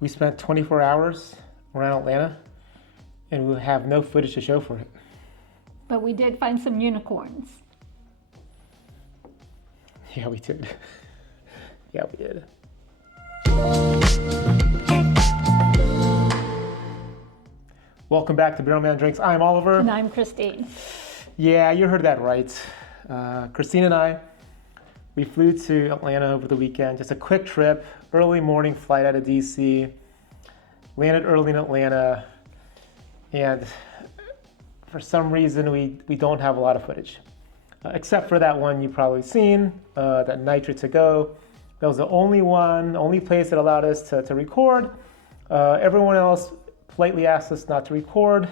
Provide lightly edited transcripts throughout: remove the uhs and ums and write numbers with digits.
We spent 24 hours around Atlanta, and we have no footage to show for it. But we did find some unicorns. Yeah, we did. Yeah, we did. Welcome back to Barrel Man Drinks. I'm Oliver. And I'm Christine. Yeah, you heard that right. Christine and I, we flew to Atlanta over the weekend. Just a quick trip, early morning flight out of DC. Landed early in Atlanta, and for some reason we don't have a lot of footage. Except for that one you've probably seen, that Nitro to Go. That was the only place that allowed us to record. Everyone else politely asked us not to record.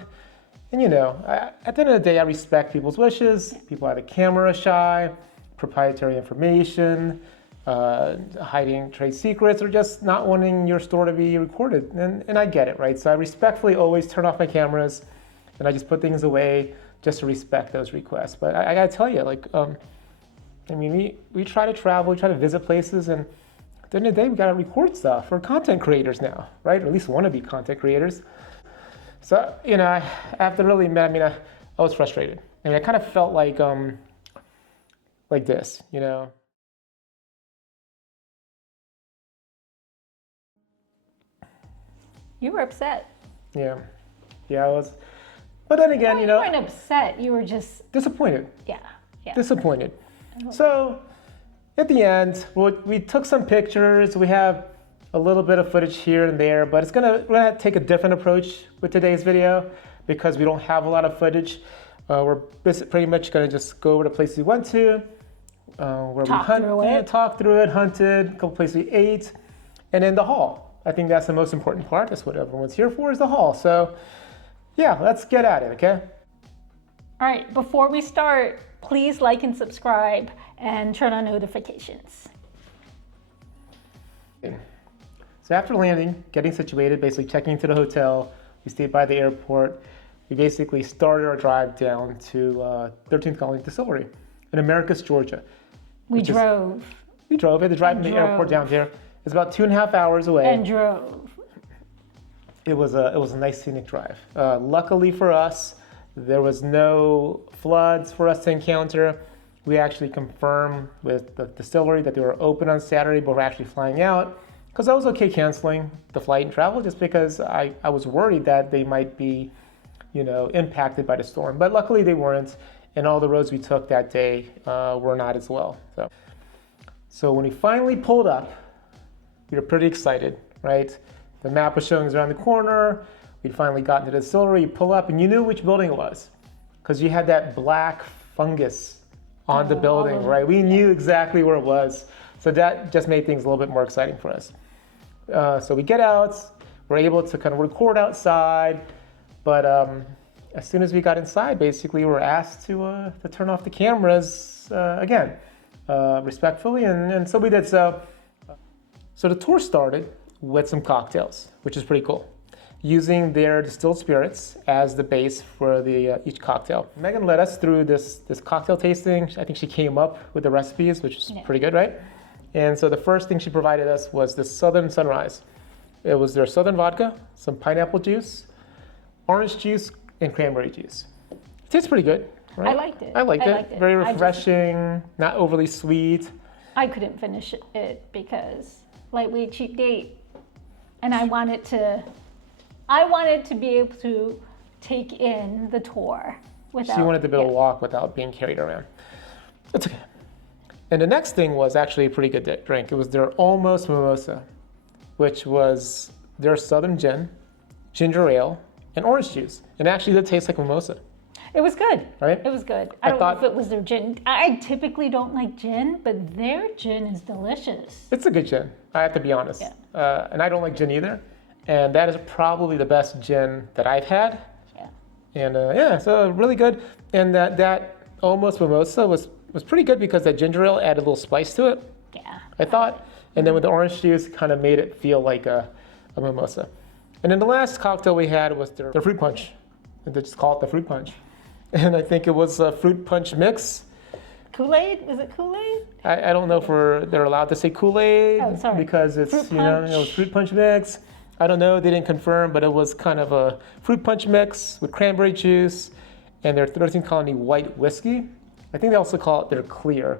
And you know, at the end of the day, I respect people's wishes. People either camera shy, proprietary information, hiding trade secrets, or just not wanting your store to be recorded. And I get it, right? So I respectfully always turn off my cameras and I just put things away just to respect those requests. But I gotta tell you, like, I mean, we try to travel, we try to visit places, and at the end of the day, we gotta record stuff. We're content creators now, right? Or at least want to be content creators. So, you know, I have to really admit, I was frustrated. I mean, I kind of felt like this, you know? You were upset. Yeah, I was. But then again, Well, you know. You weren't upset, you were just... Disappointed. Yeah. Disappointed. So, at the end, we took some pictures. We have a little bit of footage here and there, but we're gonna take a different approach with today's video because we don't have a lot of footage. We're pretty much gonna just go over the places we went to, where talk through it, hunted, a couple places we ate, and then the haul. I think that's the most important part. That's what everyone's here for, is the haul. So, yeah, let's get at it, okay? All right, before we start, please like and subscribe and turn on notifications. So after landing, getting situated, basically checking into the hotel, we stayed by the airport. We basically started our drive down to 13th Colony Distillery in Americus, Georgia. We drove. We had to drive from the airport down here. It's about 2.5 hours away. And drove. It was a nice scenic drive. Luckily for us, there was no floods for us to encounter. We actually confirmed with the distillery that they were open on Saturday, but we're actually flying out. Because I was okay canceling the flight and travel just because I was worried that they might be, you know, impacted by the storm. But luckily they weren't, and all the roads we took that day were not as well. So when we finally pulled up, we were pretty excited, right? The map was showing us around the corner. We'd finally gotten to the distillery. You pull up and you knew which building it was because you had that black fungus on the building, right? We knew exactly where it was. So that just made things a little bit more exciting for us. So we get out, we're able to kind of record outside, but as soon as we got inside, basically we were asked to turn off the cameras again, respectfully, and so we did so. So the tour started with some cocktails, which is pretty cool, using their distilled spirits as the base for each cocktail. Megan led us through this cocktail tasting. I think she came up with the recipes, which is pretty good, right? And so the first thing she provided us was this Southern Sunrise. It was their Southern vodka, some pineapple juice, orange juice, and cranberry juice. It tastes pretty good, right? I liked it. I liked it. Very refreshing, not overly sweet. I couldn't finish it because lightweight cheap date, and I wanted to be able to take in the tour without... She wanted to be able to walk without being carried around. It's okay. And the next thing was actually a pretty good drink. It was their Almost Mimosa, which was their Southern gin, ginger ale, and orange juice. And actually did taste like mimosa. It was good. Right? It was good. I don't know if it was their gin. I typically don't like gin, but their gin is delicious. It's a good gin, I have to be honest. Yeah. And I don't like gin either. And that is probably the best gin that I've had. Yeah. And so really good. And that Almost Mimosa was pretty good because that ginger ale added a little spice to it. Yeah. I thought. And then with the orange juice, kind of made it feel like a mimosa. And then the last cocktail we had was their fruit punch. And they just call it the fruit punch. And I think it was a fruit punch mix. Kool-Aid? Is it Kool-Aid? I don't know if they're allowed to say Kool-Aid because it's, fruit it was fruit punch mix. I don't know, they didn't confirm, but it was kind of a fruit punch mix with cranberry juice and their 13th Colony white whiskey. I think they also call it their clear,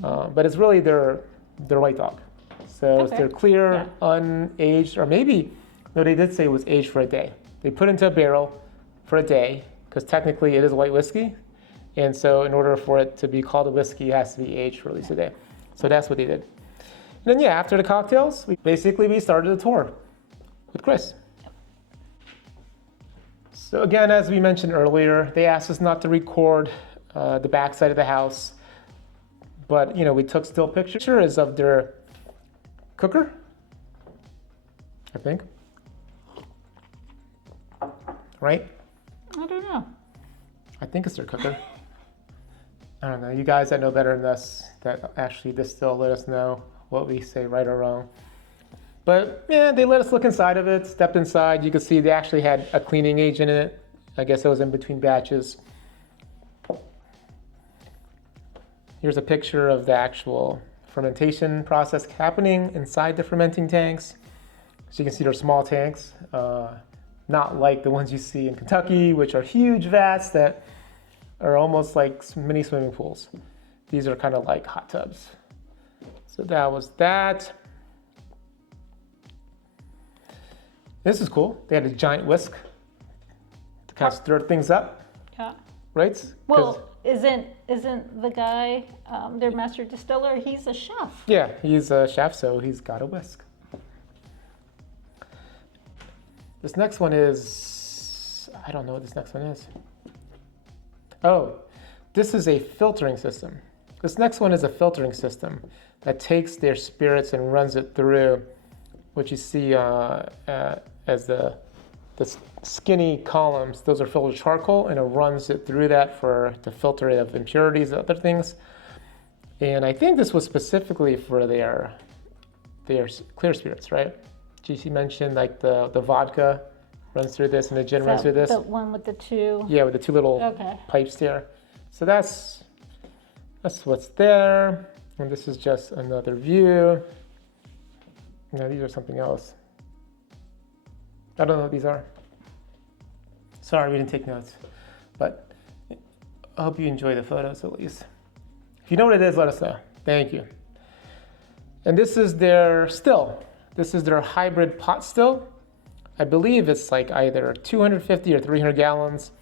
but it's really their white dog. So it's their clear, unaged, or maybe, no, they did say it was aged for a day. They put it into a barrel for a day, because technically it is white whiskey. And so in order for it to be called a whiskey, it has to be aged for at least a day. So that's what they did. And then after the cocktails, we started the tour with Chris. So again, as we mentioned earlier, they asked us not to record the backside of the house, but we took still pictures of their cooker, I think. Right? I don't know. I think it's their cooker. I don't know. You guys that know better than us that actually distill, let us know what we say right or wrong. But yeah, they let us look inside of it, stepped inside. You could see they actually had a cleaning agent in it. I guess it was in between batches. Here's a picture of the actual fermentation process happening inside the fermenting tanks. So you can see they're small tanks, not like the ones you see in Kentucky, which are huge vats that are almost like mini swimming pools. These are kind of like hot tubs. So that was that. This is cool. They had a giant whisk to kind of stir things up. Yeah. Right? Well, isn't the guy their master distiller? He's a chef. Yeah, he's a chef, so he's got a whisk. This next one is, I don't know what this next one is. Oh, this is a filtering system. This next one is a filtering system that takes their spirits and runs it through what you see as the skinny columns. Those are filled with charcoal, and it runs it through that to filter it of impurities and other things. And I think this was specifically for their clear spirits, right? GC mentioned like the vodka runs through this and the gin runs through this. The one with the two? Yeah, with the two little pipes there. So that's what's there. And this is just another view. No, these are something else. I don't know what these are. Sorry, we didn't take notes. But I hope you enjoy the photos at least. If you know what it is, let us know. Thank you. And this is their still. This is their hybrid pot still. I believe it's like either 250 or 300 gallons.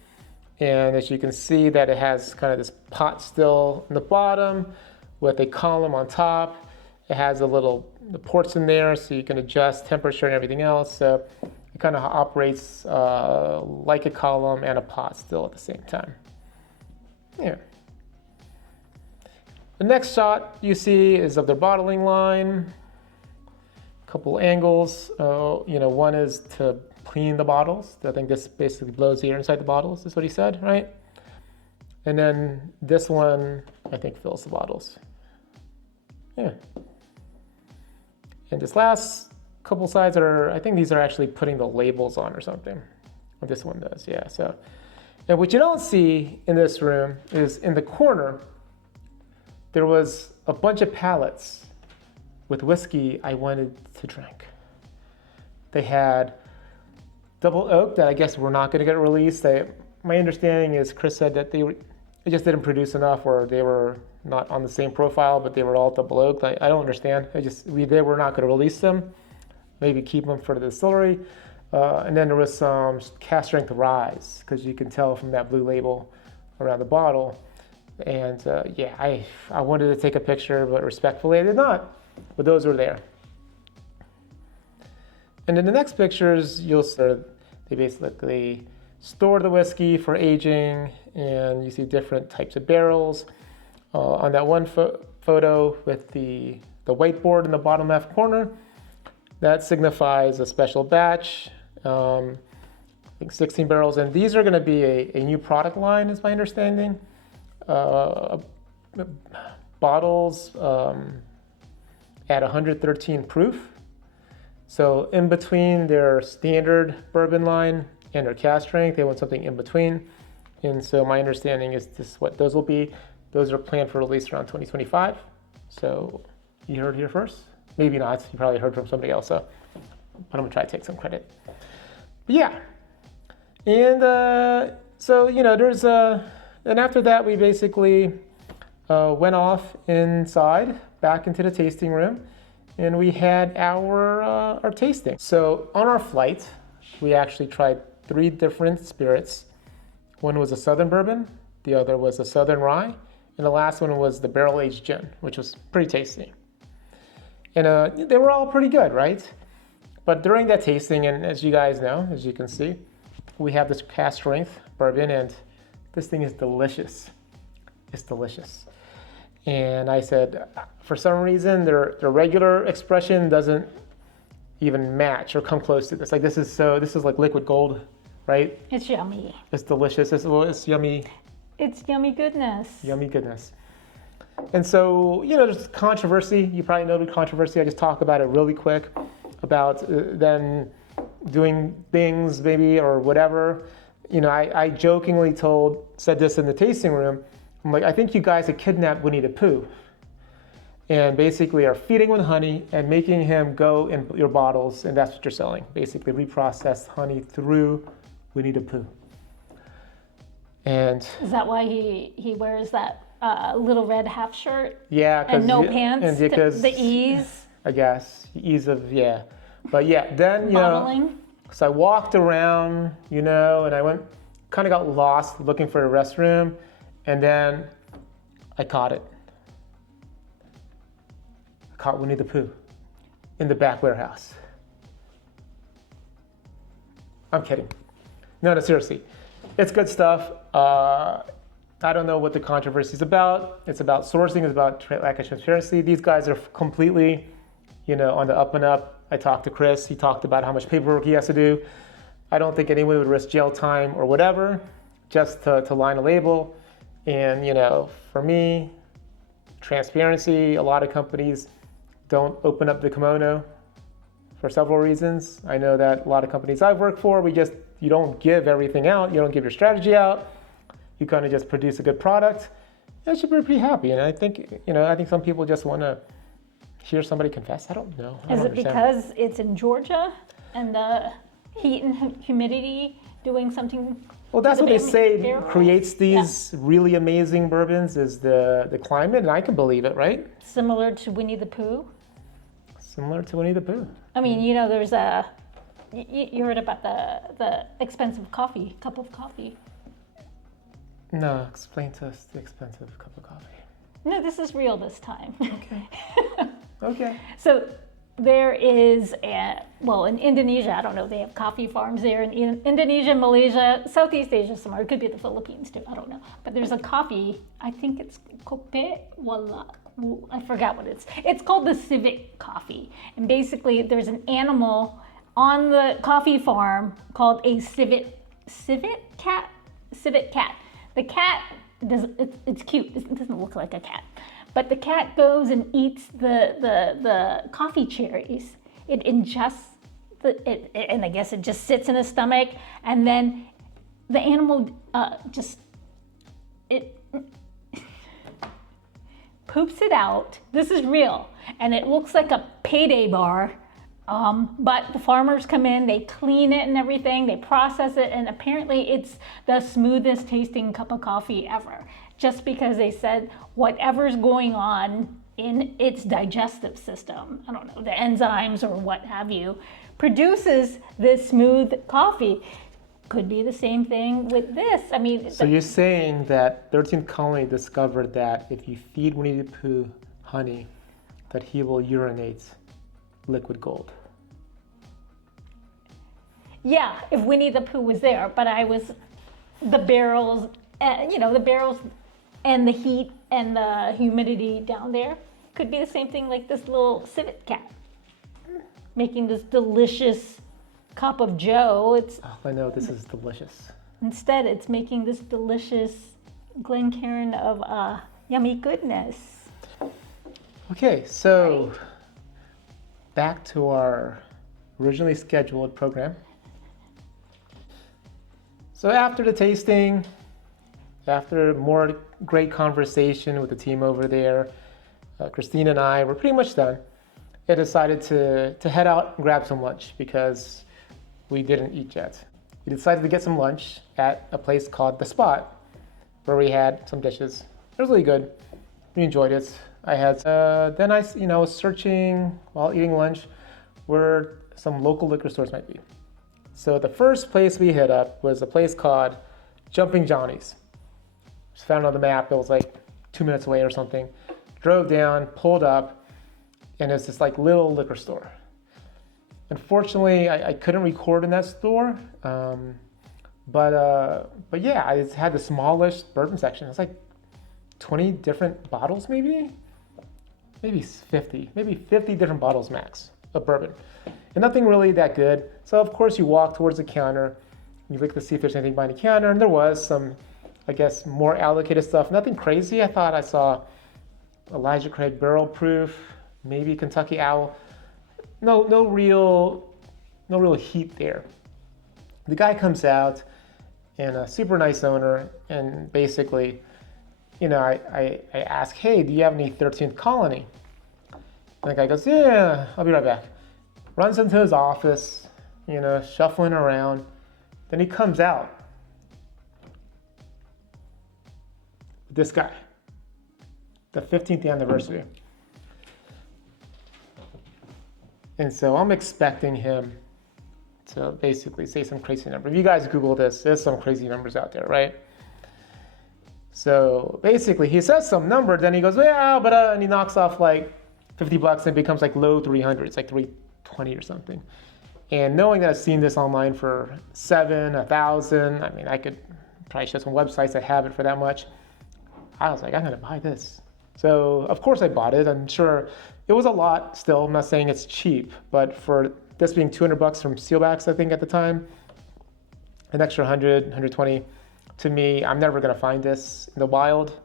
And as you can see that it has kind of this pot still in the bottom with a column on top. It has the ports in there so you can adjust temperature and everything else. So it kind of operates like a column and a pot still at the same time. Yeah. The next shot you see is of their bottling line. Couple angles. One is to clean the bottles. I think this basically blows the air inside the bottles, is what he said, right? And then this one, I think, fills the bottles. Yeah. And this last couple sides I think these are actually putting the labels on or something. Well, this one does, yeah. So, and what you don't see in this room is in the corner, there was a bunch of pallets with whiskey I wanted to drink. They had double oak that I guess were not going to get released. My understanding is Chris said that they just didn't produce enough, or they were not on the same profile, but they were all double oak. I don't understand. They were not going to release them. Maybe keep them for the distillery. And then there was some cast strength ryes, because you can tell from that blue label around the bottle. And I wanted to take a picture, but respectfully I did not. But those were there. And in the next pictures, you'll see they basically store the whiskey for aging, and you see different types of barrels. On that one photo with the whiteboard in the bottom left corner, that signifies a special batch. I think 16 barrels, and these are going to be a new product line, is my understanding. Bottles at 113 proof. So in between their standard bourbon line and their cask strength, they want something in between. And so my understanding is this is what those will be. Those are planned for release around 2025. So you heard it here first. Maybe not. You probably heard from somebody else. So but I'm gonna try to take some credit. But yeah, and so there's and after that we basically went off inside back into the tasting room, and we had our tasting. So on our flight, we actually tried 3 different spirits. One was a Southern bourbon, the other was a Southern rye, and the last one was the barrel-aged gin, which was pretty tasty. And they were all pretty good, right? But during that tasting, and as you guys know, as you can see, we have this cask strength bourbon, and this thing is delicious. It's delicious. And I said, for some reason, their regular expression doesn't even match or come close to this. Like this is like liquid gold, right? It's yummy. It's delicious. It's yummy. It's yummy goodness. Yummy goodness. And so, there's controversy. You probably know the controversy. I just talk about it really quick about them doing things maybe or whatever. I jokingly said this in the tasting room. I'm like, I think you guys had kidnapped Winnie the Pooh and basically are feeding him honey and making him go in your bottles, and that's what you're selling. Basically reprocessed honey through Winnie the Pooh. And is that why he wears that little red half shirt? Yeah, and no pants. And because the ease. I guess ease of but then modeling. So I walked around, and I kind of got lost looking for a restroom, and then I caught it. I caught Winnie the Pooh in the back warehouse. I'm kidding. No, seriously. It's good stuff. I don't know what the controversy is about. It's about sourcing. It's about lack of transparency. These guys are completely, on the up and up. I talked to Chris. He talked about how much paperwork he has to do. I don't think anyone would risk jail time or whatever just to line a label. And, for me, transparency, a lot of companies don't open up the kimono for several reasons. I know that a lot of companies I've worked for, you don't give everything out. You don't give your strategy out. You kind of just produce a good product. I should be pretty happy. And I think, I think some people just want to hear somebody confess. I don't know. Is it because it's in Georgia and the heat and humidity doing something? Well, that's what they say creates these really amazing bourbons is the climate, and I can believe it, right? Similar to Winnie the Pooh? Similar to Winnie the Pooh. I mean, there's you heard about the expensive cup of coffee. No, explain to us the expensive cup of coffee. No, this is real this time. Okay. Okay. So there is, in Indonesia, I don't know, they have coffee farms there in Indonesia, Malaysia, Southeast Asia somewhere. It could be the Philippines too, I don't know. But there's a coffee, I think it's Kopi Wala. I forgot what it's called the civet coffee. And basically there's an animal on the coffee farm called a civet cat. The cat, it's cute, it doesn't look like a cat. But the cat goes and eats the coffee cherries. It ingests and I guess it just sits in his stomach, and then the animal poops it out. This is real, and it looks like a payday bar. But the farmers come in, they clean it and everything, they process it, and apparently it's the smoothest tasting cup of coffee ever. Just because they said whatever's going on in its digestive system, I don't know, the enzymes or what have you, produces this smooth coffee. Could be the same thing with this. I mean, so you're saying that 13th Colony discovered that if you feed Winnie the Pooh honey, that he will urinate liquid gold. Yeah, if Winnie the Pooh was there, but the barrels and the heat and the humidity down there could be the same thing like this little civet cat making this delicious cup of joe. I know, this is delicious. Instead, it's making this delicious Glencairn of yummy goodness. Okay, so back to our originally scheduled program. So after the tasting, after more great conversation with the team over there, Christine and I were pretty much done. I decided to head out and grab some lunch because we didn't eat yet. We decided to get some lunch at a place called The Spot, where we had some dishes. It was really good. We enjoyed it. I had then I was searching while eating lunch where some local liquor stores might be. So the first place we hit up was a place called Jumping Johnny's. Just found it on the map. It was like 2 minutes away or something. Drove down, pulled up, and it's this like little liquor store. Unfortunately, I couldn't record in that store, but yeah, it had the smallest bourbon section. It's like 20 different bottles, maybe 50 different bottles max of bourbon, and nothing really that good. So of course you walk towards the counter, you look to see if there's anything behind the counter, and there was some, I guess, more allocated stuff. Nothing crazy. I thought I saw Elijah Craig Barrel Proof, maybe Kentucky Owl. No real heat there. The guy comes out, and a super nice owner, and basically, I ask, hey, do you have any 13th Colony? And the guy goes, yeah, I'll be right back. Runs into his office, shuffling around. Then he comes out. This guy, the 15th anniversary. And so I'm expecting him to basically say some crazy number. If you guys Google this, there's some crazy numbers out there, right? So basically he says some number, then he goes, yeah, but, and he knocks off like $50 and it becomes like low 300s, like 320 or something. And knowing that I've seen this online for $7, $1,000, I mean, I could probably show some websites that have it for that much. I was like, I'm gonna buy this. So of course I bought it. I'm sure it was a lot still. I'm not saying it's cheap, but for this being $200 from Sealbacks, I think at the time, an extra 100, 120, to me, I'm never gonna find this in the wild.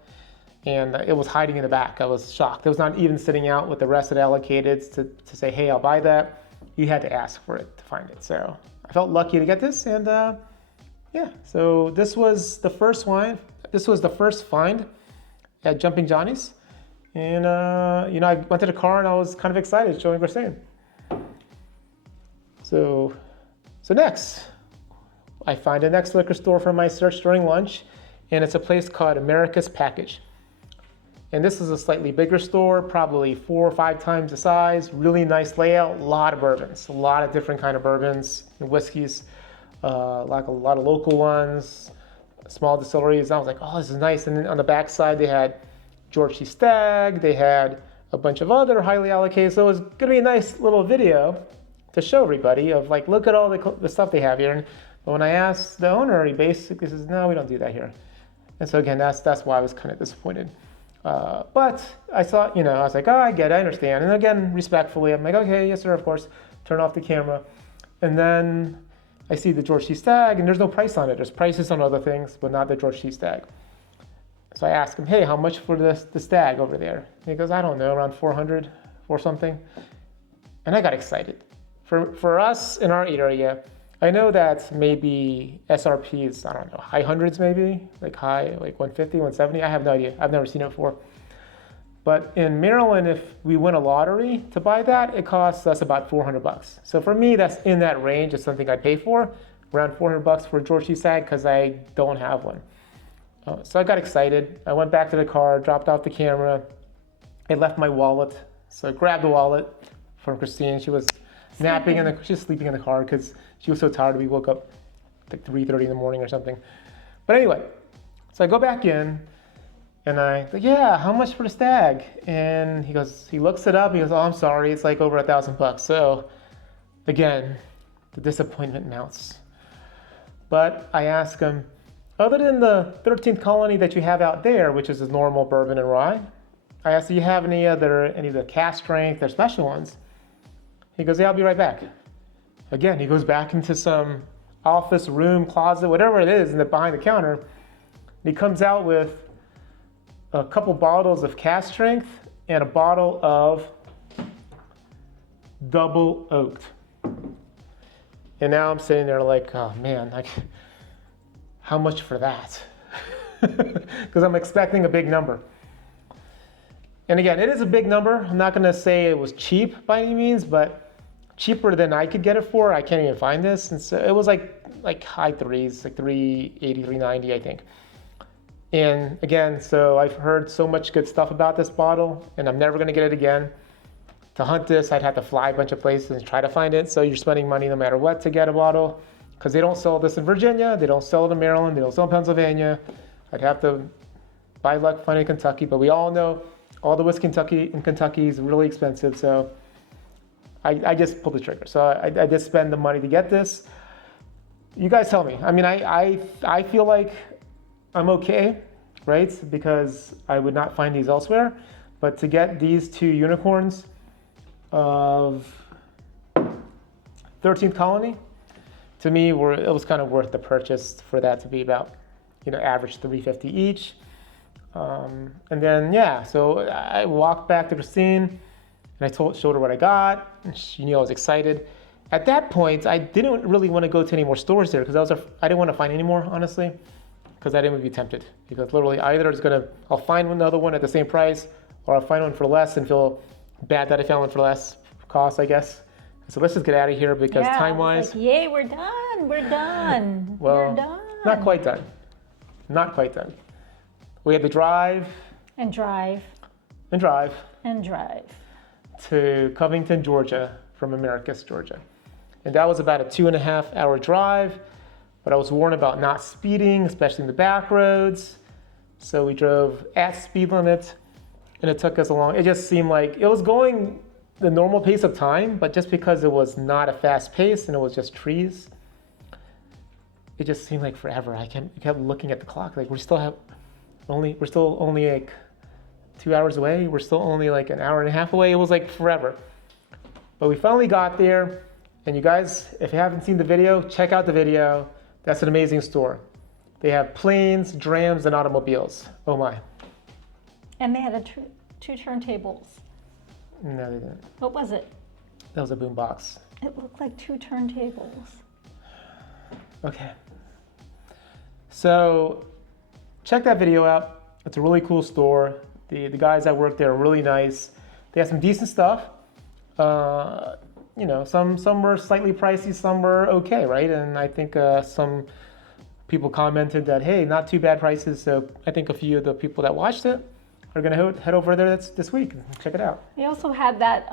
And it was hiding in the back. I was shocked. It was not even sitting out with the rest of the allocateds to say, hey, I'll buy that. You had to ask for it to find it. So I felt lucky to get this, and yeah. So this was the first wine. This was the first find at Jumping Johnny's. And, I went to the car and I was kind of excited showing Grisane. So next, I find the next liquor store for my search during lunch, and it's a place called Americus Package. And this is a slightly bigger store, probably 4 or 5 times the size, really nice layout, a lot of bourbons, a lot of different kind of bourbons and whiskeys, like a lot of local ones, small distilleries. I was like, oh, this is nice. And then on the back side, they had George C. Stagg, they had a bunch of other highly allocated. So it was gonna be a nice little video to show everybody of like, look at all the stuff they have here. And when I asked the owner, he basically says, no, we don't do that here. And so again, that's why I was kind of disappointed. But I thought, I was like, oh, I get it, I understand. And again, respectfully, I'm like, okay, yes, sir, of course. Turn off the camera. And then I see the George C. Stagg, and there's no price on it. There's prices on other things, but not the George C. Stagg. So I asked him, hey, how much for the Stagg over there? And he goes, I don't know, around 400 or something. And I got excited. For us in our area, I know that maybe SRP is, I don't know, high hundreds maybe, like 150, 170. I have no idea. I've never seen it before. But in Maryland, if we win a lottery to buy that, it costs us about $400. So for me, that's in that range of something I'd pay for, around $400 for a George C. Stagg, because I don't have one. So I got excited. I went back to the car, dropped off the camera. I left my wallet. So I grabbed the wallet from Christine. She was napping she was sleeping in the car because she was so tired. We woke up like 3:30 in the morning or something. But anyway, so I go back in and I like, yeah, how much for the Stagg? And he looks it up. He goes, oh, I'm sorry, it's like over $1,000. So again, the disappointment mounts. But I ask him, other than the 13th Colony that you have out there, which is a normal bourbon and rye, I asked, do you have any of the cask strength or special ones? He goes, yeah, I'll be right back. Again, he goes back into some office, room, closet, whatever it is, behind the counter. And he comes out with a couple bottles of cask strength and a bottle of double oaked. And now I'm sitting there like, oh man, how much for that? Because I'm expecting a big number. And again, it is a big number. I'm not going to say it was cheap by any means, but cheaper than I could get it for. I can't even find this. And so it was like high threes, like 380, 390, I think. And again, so I've heard so much good stuff about this bottle, and I'm never going to get it again. To hunt this, I'd have to fly a bunch of places and try to find it. So you're spending money no matter what to get a bottle, because they don't sell this in Virginia, they don't sell it in Maryland, they don't sell it in Pennsylvania. I'd have to buy luck find it in Kentucky, but we all know all the whiskey in Kentucky is really expensive. So I just pulled the trigger. So I just spend the money to get this. You guys tell me. I mean, I feel like I'm okay, right? Because I would not find these elsewhere. But to get these two unicorns of 13th Colony, to me, it was kind of worth the purchase for that to be about, average $350 each. And then, so I walked back to Christine and I showed her what I got. And she knew I was excited. At that point, I didn't really want to go to any more stores there because I didn't want to find any more, honestly, because I didn't want to be tempted. Because literally either I'll find another one at the same price, or I'll find one for less and feel bad that I found one for less cost, I guess. So let's just get out of here because time-wise. Like, yay, we're done. We're done. Well, we're done. Not quite done. Not quite done. We had to drive. And drive. And drive. And drive. To Covington, Georgia from Americus, Georgia. And that was about a 2.5-hour drive, but I was warned about not speeding, especially in the back roads. So we drove at speed limit, and it took us it just seemed like it was going the normal pace of time, but just because it was not a fast pace and it was just trees, it just seemed like forever. I kept looking at the clock, like we're still only like 2 hours away. We're still only like an hour and a half away. It was like forever. But we finally got there. And you guys, if you haven't seen the video, check out the video. That's an amazing store. They have planes, drams, and automobiles. Oh my. And they had two turntables. No, they didn't. What was it? That was a boom box. It looked like two turntables. Okay. So check that video out. It's a really cool store. The guys that work there are really nice. They have some decent stuff. Some were slightly pricey, some were okay, right? And I think some people commented that, hey, not too bad prices. So I think a few of the people that watched it are going to head over there this week and check it out. They also had that,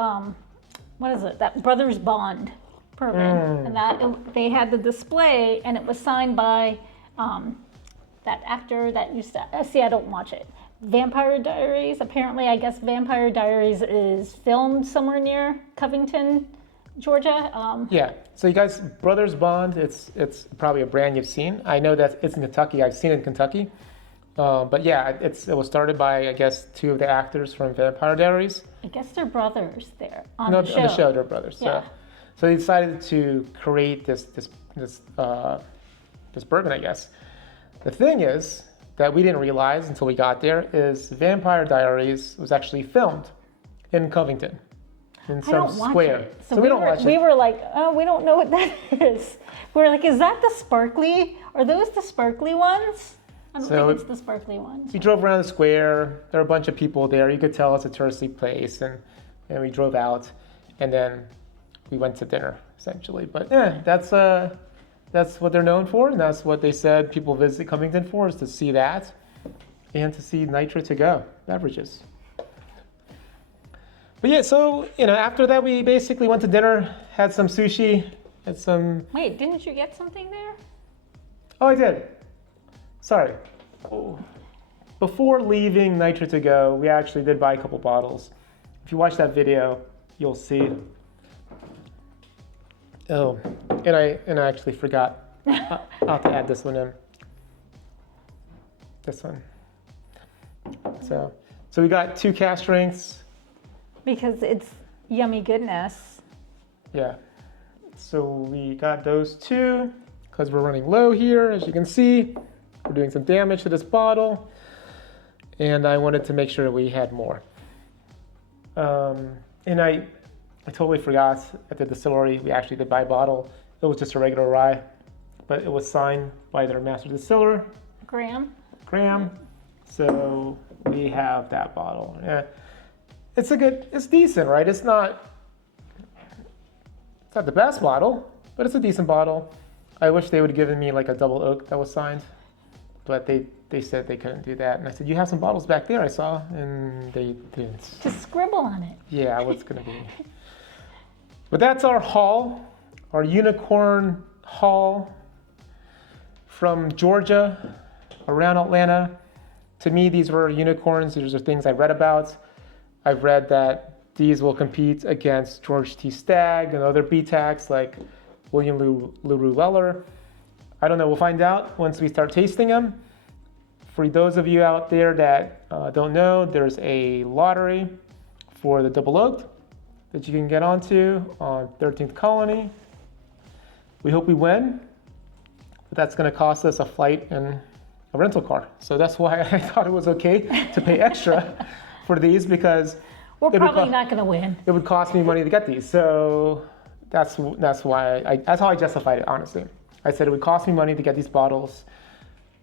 that Brothers Bond bourbon. And they had the display, and it was signed by that actor that used to, see, I don't watch it. Vampire Diaries. Apparently, I guess Vampire Diaries is filmed somewhere near Covington, Georgia. Yeah. So you guys, Brothers Bond, it's probably a brand you've seen. I know that it's in Kentucky. I've seen it in Kentucky. But yeah, it was started by, I guess, two of the actors from Vampire Diaries. I guess they're brothers there on the show. On the show, they're brothers. Yeah. So they decided to create this bourbon, I guess. The thing is that we didn't realize until we got there is Vampire Diaries was actually filmed in Covington, in some square. So we don't watch it. We were like, oh, we don't know what that is. We were like, is that the sparkly? Are those the sparkly ones? I don't think it's the sparkly ones. We drove around the square. There were a bunch of people there. You could tell it's a touristy place, and we drove out, and then we went to dinner essentially. But yeah, that's what they're known for, and that's what they said people visit Covington for, is to see that and to see Nitro To Go beverages. But yeah, so after that we basically went to dinner, had some sushi, had some. Wait, didn't you get something there? Oh, I did. Sorry. Oh. Before leaving Nitro To Go, we actually did buy a couple bottles. If you watch that video, you'll see. Oh, and I actually forgot. I'll have to add this one in. This one. So we got 2 cask strengths. Because it's yummy goodness. Yeah. So we got those 2 because we're running low here, as you can see. We're doing some damage to this bottle, and I wanted to make sure we had more. And I totally forgot at the distillery we actually did buy a bottle. It was just a regular rye, but it was signed by their master distiller, Graham. So we have that bottle. Yeah. it's decent, right? It's not the best bottle, but it's a decent bottle. I wish they would have given me like a double oak that was signed, but they said they couldn't do that. And I said, you have some bottles back there I saw, and they didn't. Just scribble on it. Yeah, what's gonna be. But that's our haul, our unicorn haul from Georgia, around Atlanta. To me, these were unicorns. These are things I read about. I've read that these will compete against George T. Stagg and other BTACs like William LaRue Weller. I don't know. We'll find out once we start tasting them. For those of you out there that don't know, there's a lottery for the double oaked that you can get onto on 13th Colony. We hope we win, but that's going to cost us a flight and a rental car. So that's why I thought it was okay to pay extra for these, because We're probably not going to win. it would cost me money to get these. So that's why that's how I justified it, honestly. I said it would cost me money to get these bottles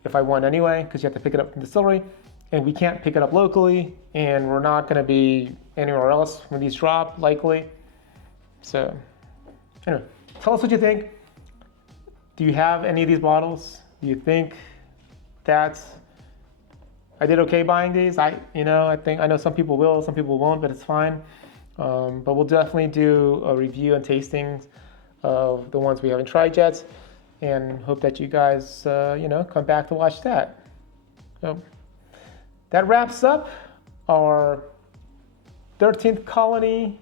if I won anyway, because you have to pick it up from the distillery, and we can't pick it up locally, and we're not going to be anywhere else when these drop, likely. So anyway, tell us what you think. Do you have any of these bottles? Do you think that I did okay buying these? I know some people will, some people won't, but it's fine. But we'll definitely do a review and tastings of the ones we haven't tried yet, and hope that you guys, come back to watch that. So that wraps up our 13th Colony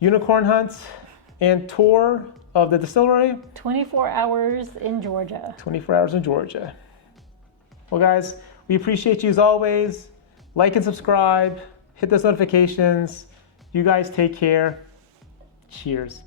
unicorn hunt and tour of the distillery. 24 hours in Georgia. 24 hours in Georgia. Well, guys, we appreciate you as always. Like and subscribe. Hit those notifications. You guys take care. Cheers.